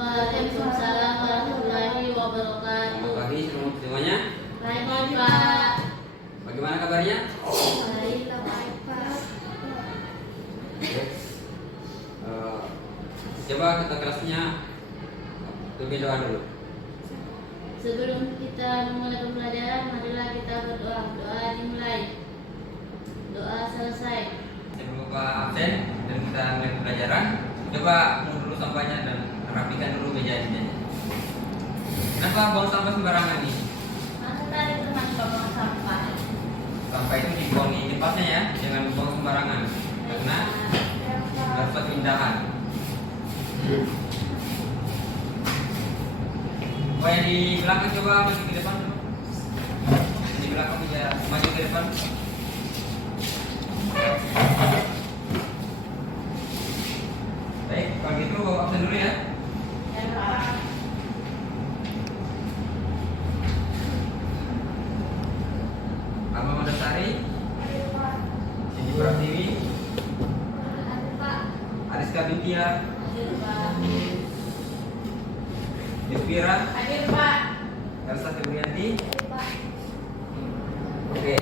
Waalaikumsalam warahmatullahi wabarakatuh. Selamat pagi semuanya. Baik Pak. Bagaimana kabarnya? Baik Pak. Oke. Coba kita kelasnya lebih doa dulu. Sebelum kita memulai pembelajaran, marilah kita berdoa. Doa dimulai. Doa selesai. Sebelum Pak absen dan kita mulai pembelajaran, coba mundur dulu sampahnya dan rapikan dulu meja-meja. Kenapa buang sampah sembarangan nih? Masa tadi teman buang sampah. Sampah itu dibuang di tempatnya ya, jangan buang sembarangan. Karena harus pindahan. Oh yang di belakang coba maju ke depan. Di belakang ya maju ke depan. Baik, kalau gitu bawa absen dulu ya. Ya Pak. Alma Mandasari, Ayo Pak. Siti Pratiwi, Ayo Pak. Ariska Bintia, Ayo Pak. Yusfira, Ayo Pak. Elsa Febrianti. Ayo Pak. Oke,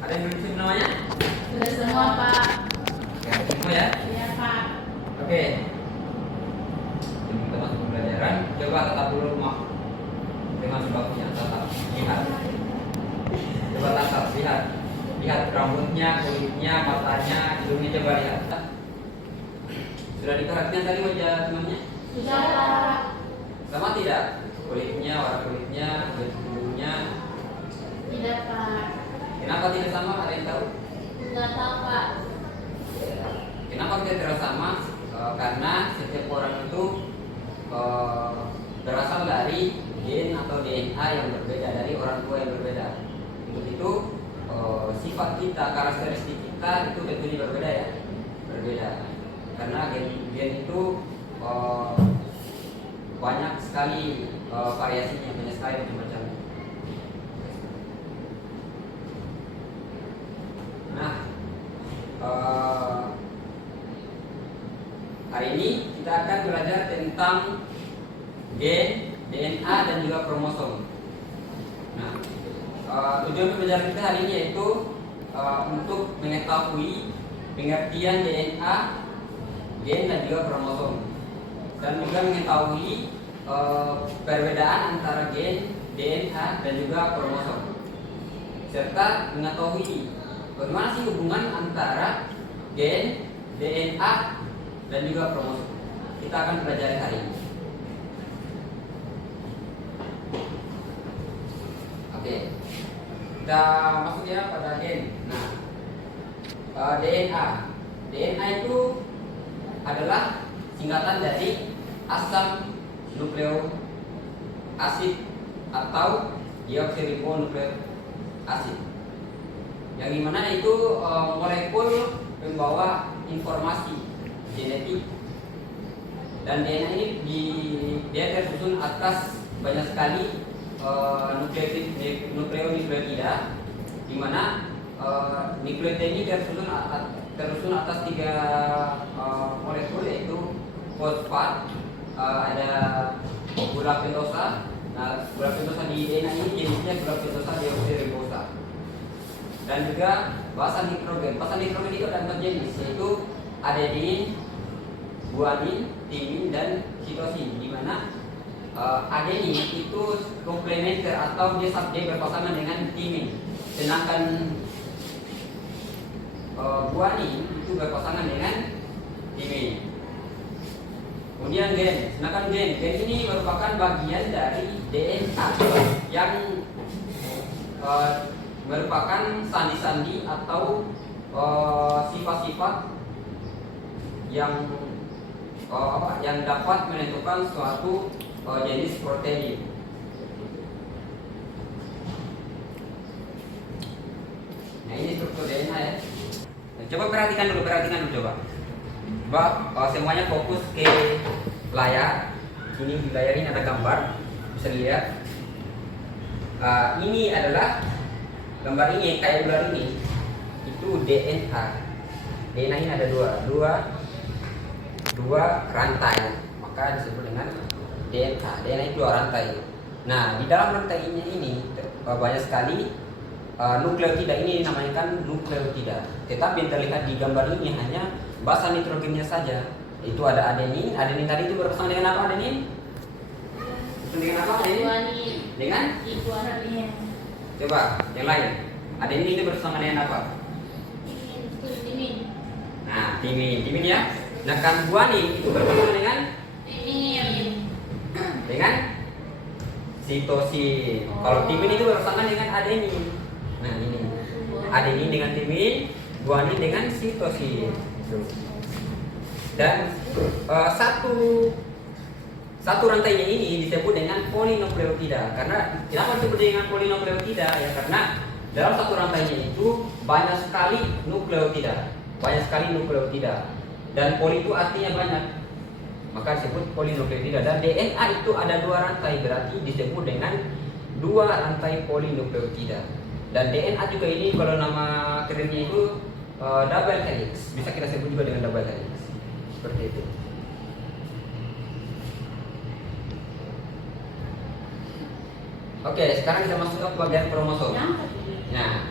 ada yang belum disebut namanya? Sudah semua Pak. Ya, semua ya. Iya Pak. Oke. Sebelum kita masuk pembelajaran, coba tatap dulu rumah dengan sebabnya tatap, lihat. Coba tatap, lihat. Lihat rambutnya, kulitnya, matanya, hidungnya, coba lihat. Sudah diperhatikan tadi wajah temannya? Sudah Pak. Sama tidak? Kulitnya, warna kulitnya, hidungnya. Tidak Pak. Kenapa tidak sama? Ada yang tahu? Tidak tahu Pak. Kenapa tidak sama? Karena setiap orang itu berasal dari gen atau DNA yang berbeda, dari orang tua yang berbeda. Untuk itu sifat kita, karakteristik kita itu tentunya berbeda ya, berbeda. Karena gen itu banyak sekali variasinya, banyak sekali macam-macam. Nah, hari ini kita akan belajar tentang gen, DNA dan juga kromosom. Nah, tujuan pembelajaran kita hari ini yaitu untuk mengetahui pengertian DNA, gen dan juga kromosom, dan juga mengetahui perbedaan antara gen, DNA dan juga kromosom, serta mengetahui bagaimana sih hubungan antara gen, DNA dan juga kromosom. Kita akan pelajari hari ini. Oke, kita masuk ya pada gen. Nah, DNA. DNA itu adalah singkatan dari asam nukleik asid atau deoksiribonukleik asid, yang dimana itu molekul pembawa informasi genetik. Dan DNA ini dia tersusun atas banyak sekali nukleotida, di mana nukleotida ini tersusun atas 3 molekul, yaitu fosfat, ada gula pentosa. Nah, gula pentosa di DNA ini jenisnya gula pentosa deoksiribosa. Dan juga basa nitrogen. Basa nitrogen itu ada 4 jenis, yaitu adenin, guanin, timin, dan sitosin. Di mana adenin itu komplementer atau dia berpasangan dengan timin, sedangkan guanin itu berpasangan dengan timin. Kemudian sedangkan gen ini merupakan bagian dari DNA yang merupakan sandi-sandi atau sifat-sifat yang dapat menentukan suatu jenis protein. Nah, ini struktur DNA ya. Nah, coba perhatikan dulu coba. Semuanya fokus ke layar. Ini di layar ini ada gambar, bisa dilihat. Ini adalah gambar ini, kayak ular ini. Itu DNA. DNA ini ada dua rantai. maka disebut dengan DNA. DNA itu dua rantai. Nah, di dalam rantainya ini banyak sekali nukleotida. Ini dinamakan nukleotida. Tetapi yang terlihat di gambar ini hanya basa nitrogennya saja. Itu ada adenin. Adenin tadi itu berpasangan dengan apa adenin? Dengan apa adenin? Guanin. Dengan? Guanin. Coba yang lain. Adenin itu berpasangan dengan apa? Timin. Nah, timin ya. Nah, kan guanin itu berpasangan dengan sitosin. Kalau timin itu berpasangan dengan adenin. Nah, ini. Adenin dengan timin, guanin dengan sitosin. Dan satu rantainya ini disebut dengan polinukleotida. Karena kenapa disebut dengan polinukleotida? Ya karena dalam satu rantainya itu banyak sekali nukleotida. Dan poli itu artinya banyak. Maka disebut polinukleotida. Dan DNA itu ada dua rantai, berarti disebut dengan dua rantai polinukleotida. Dan DNA juga ini kalau nama kerennya itu double helix. Bisa kita sebut juga dengan double helix. Seperti itu. Oke, sekarang kita masuk ke bagian kromosom. Nah,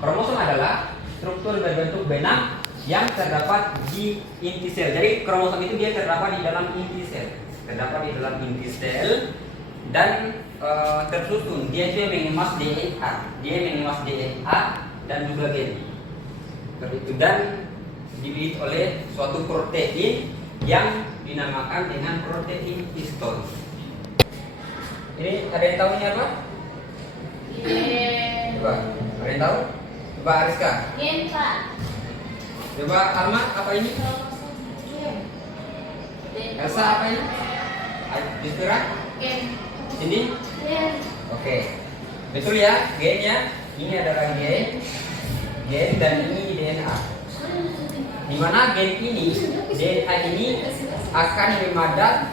kromosom adalah struktur berbentuk benang yang terdapat di inti sel. Jadi kromosom itu dia terdapat di dalam inti sel. Dan tersusun. Dia itu yang mengemas DNA dan juga gen. Seperti itu, dan dibuat oleh suatu protein yang dinamakan dengan protein histone. Ini ada yang tahu ini apa? Coba, ada yang tahu? Coba Ariska. Gen, Pak. Coba Alma, apa ini? Elsa, apa ini? Justura? Gen. Sini? Gen. Oke. Betul ya, gennya. Ini adalah gen dan ini DNA. Di mana gen ini, DNA ini akan memadat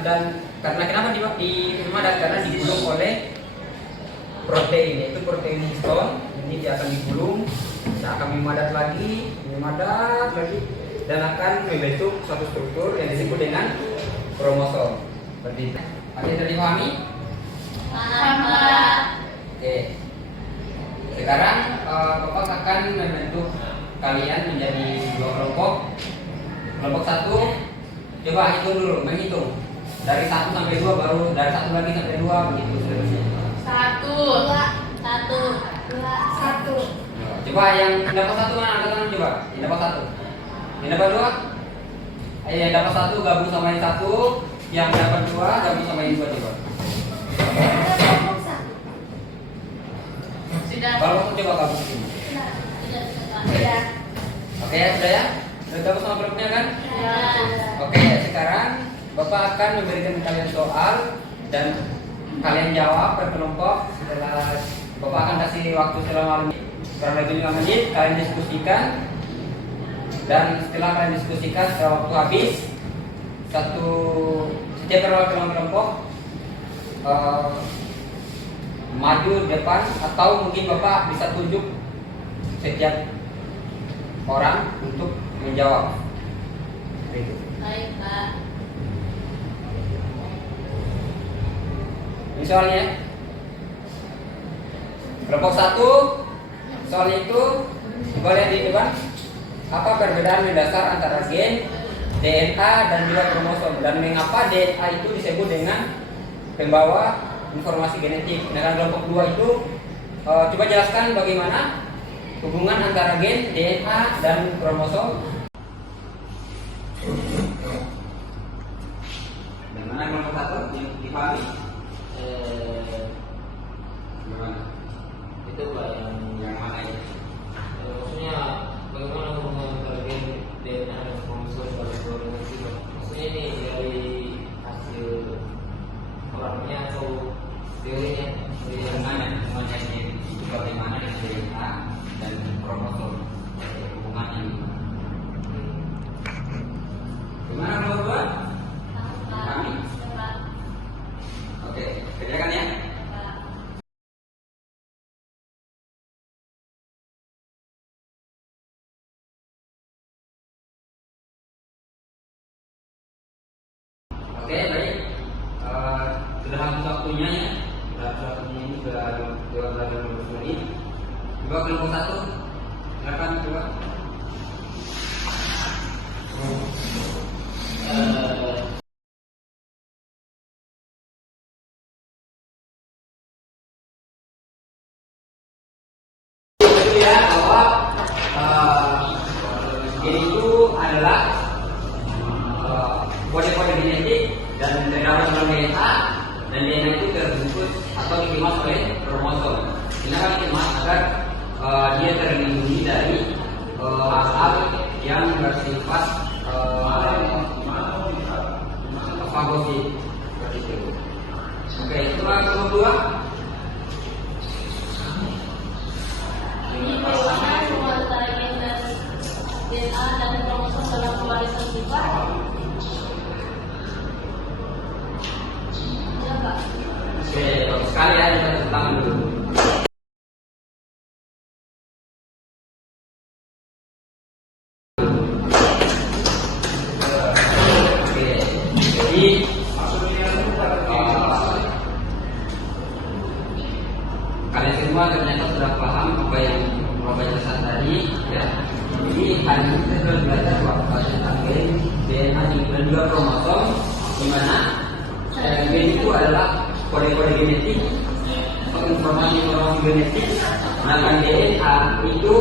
dan karena kenapa di memadat, karena digulung oleh protein, yaitu protein histone. Ini dia akan digulung, akan memadat lagi dan akan membentuk suatu struktur yang disebut dengan kromosom. Seperti itu. Ada yang dipahami? Paham, Pak. Oke. Sekarang Bapak akan membentuk kalian menjadi dua kelompok. Kelompok satu, coba hitung dulu, menghitung dari 1 sampai 2, baru dari 1 lagi sampai 2, begitu seterusnya. 1. Coba yang dapat 1 mana? Angkat tangan coba. Yang dapat 1. Yang dapat 2? Ayo yang dapat 1 gabung sama yang 1. Yang dapat 2 gabung sama yang 2 coba. Sudah. Kalau coba gabung sini. Sudah. Oke ya, sudah ya? Sudah gabung sama kelompoknya kan? Ya. Oke, sekarang Bapak akan memberikan kalian soal dan kalian jawab per kelompok. Setelah Bapak akan kasih waktu selama kurang lebih 5 menit, kalian diskusikan. Dan setelah kalian diskusikan, setelah waktu habis, setiap kelompok maju depan, atau mungkin Bapak bisa tunjuk setiap orang untuk menjawab. Itu. Baik, Pak. Ini soalnya. Kelompok 1, soalnya itu coba lihat di depan. Apa perbedaan mendasar antara gen, DNA dan juga kromosom, dan mengapa DNA itu disebut dengan pembawa informasi genetik. Nah, kelompok 2 itu coba jelaskan bagaimana hubungan antara gen, DNA dan kromosom. Dan mana kelompok 1 yang dipahami? Gimana? Itu Pak Yang mana ini? maksudnya bagaimana hubungan antara gen, DNA dan kromosom pada sebuah organisme Pak? Maksudnya ini dari hasil orangnya atau teorinya? Hubungannya itu bagaimana dengan DNA dan kromosom, hubungannya ini. Oke, baik. Sudah habis waktunya ya. Sudah habis waktunya ini sudah 12 menit. Coba kelompok 1. Silakan coba. Itu ya bahwa gen itu adalah kode-kode genetik dan terdapat dalam DNA, dan DNA itu terbungkus atau dikemas oleh kromosom. Kenapa dikemas? Agar dia terlindungi dari hal-hal yang bersifat fagosit seperti itu. Oke, setelah kedua, Ini bagaimana hubungan antara gen dan DNA dan kromosom dalam pewarisan sifat? Ya, Pak. oke, bagus sekali ya, kita ulang dulu. Oke, jadi kalian semua ternyata sudah paham apa yang Bapak jelaskan tadi ya. Jadi hari ini kita sudah belajar bahwa tentang gen, DNA dan juga kromosom, di mana gen itu adalah kode-kode genetik atau informasi genetik. Sedangkan DNA itu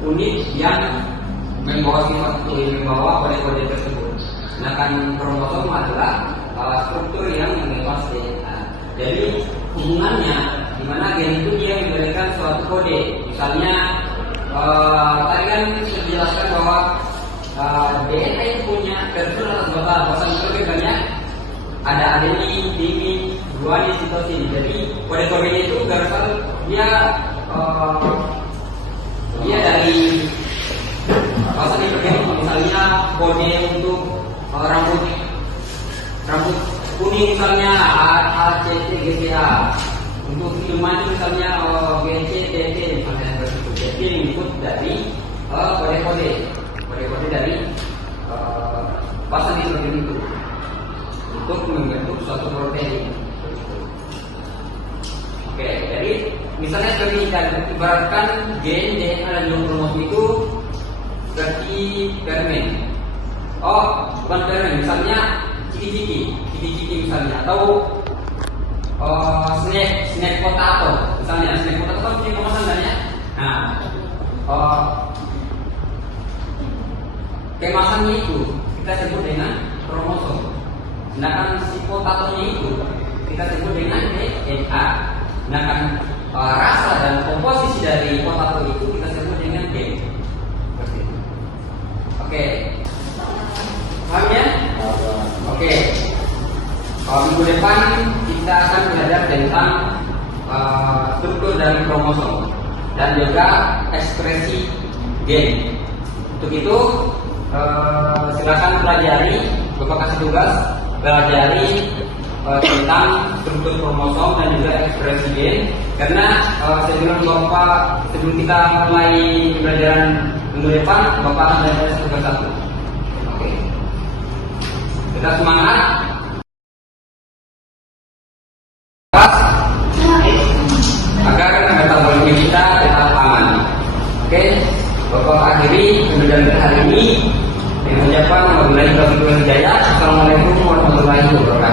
unit yang membawa sifat membawa kode-kode tersebut. Sedangkan kromosom adalah struktur yang mengemas DNA. Jadi hubungannya di mana gen itu dia memberikan suatu kode. Misalnya tadi kan dijelaskan bahwa DNA itu punya struktur atau bahasa banyak. Ada adenin, timin, guanin, sitosin. Jadi kode-kodenya itu berasal dia dari bahasa misalnya kode untuk rambut kuning misalnya A, C, T, G, T, A. Untuk minuman itu misalnya G, C, T, T misalnya seperti itu. Jadi input dari kode-kode dari bahasa nitrogen itu untuk membentuk suatu protein. Oke, jadi misalnya seperti ini, ibaratkan gen, DNA dan kromosom itu seperti permen. Oh, bukan permen, misalnya ciki-ciki misalnya, atau snack potato misalnya. Snack potato kan punya kemasan kan ya. Nah, kemasannya itu kita sebut dengan kromosom. Sedangkan si potatonya itu kita sebut dengan DNA. Sedangkan rasa dan komposisi dari potato itu kita sebut dengan gen. Seperti itu. Oke, paham ya? Oke. Minggu depan kita akan belajar tentang struktur dari kromosom dan juga ekspresi gen. Untuk itu silakan pelajari, Bapak kasih tugas pelajari tentang struktur kromosom dan juga ekspresi gen. Karena sebelum kita mulai pembelajaran minggu depan, Bapak akan belajar tugas 1. Oke. Kita semangat. Agar metabolisme kita tetap aman. Oke, Bapak akhiri pembelajaran hari ini dengan ucapan wabillahi taufiq wal hidayah. Assalamualaikum warahmatullahi wabarakatuh.